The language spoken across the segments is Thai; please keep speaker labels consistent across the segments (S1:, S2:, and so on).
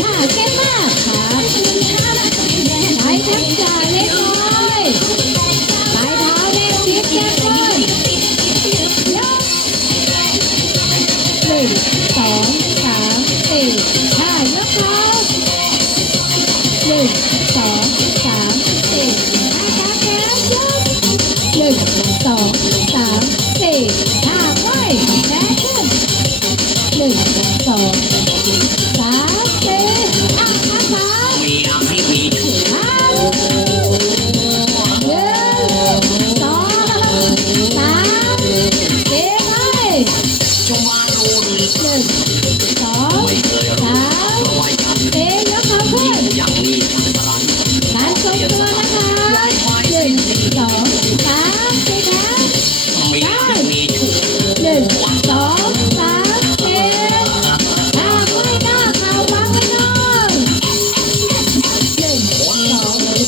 S1: ค่ะเก่งมากค่ะไปครับ นึ่งสองสามสี่อะนะ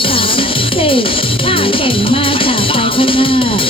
S1: สามสี่ป้าเก่งมากค่ะไปข้างหน้า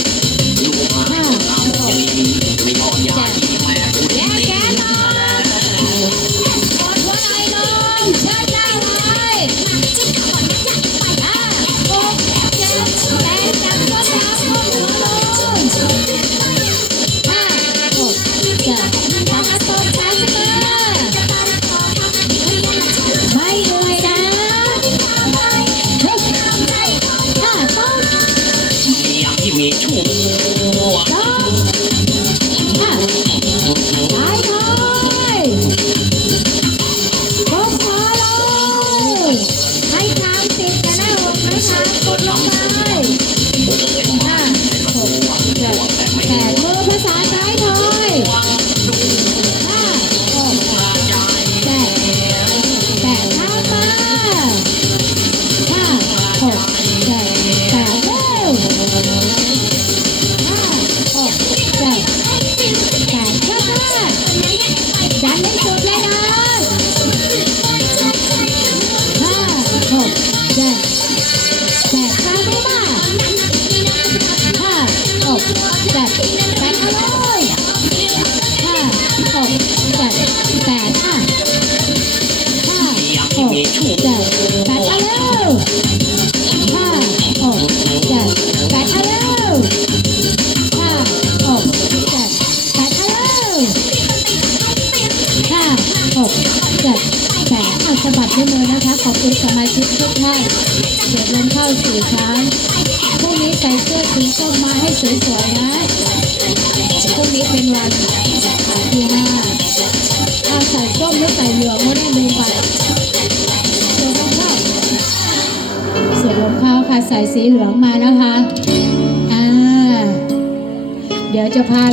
S1: อกให้เท้ากดลงไปห้าหกเจ็ดแปดมือภาษาซ้ายถอยห้าหกเจ็ดแปดเท้ามาห้าหกเจ็ดแปดเร็วห้าหกเจ็ดแปดข้างหน้าดันให้สุดเลยนะห้าหกเจ็ด ห สะบัดด้วยมือนะคะ ขอบคุณสมาชิกทุกท่านเดี๋ยวลงเข้าสู่ช้างพรุ่งนี้ใส่เสื้อสีส้มมาให้สวยๆนะพรุ่งนี้เป็นวันที่ห้าถ้าใส่ส้มหรือใส่เหลืองไม่ได้ลืมไปเสื้อรองเท้าเสื้อรองเท้าค่ะใส่สีเหลืองมานะคะอ่าเดี๋ยวจะพา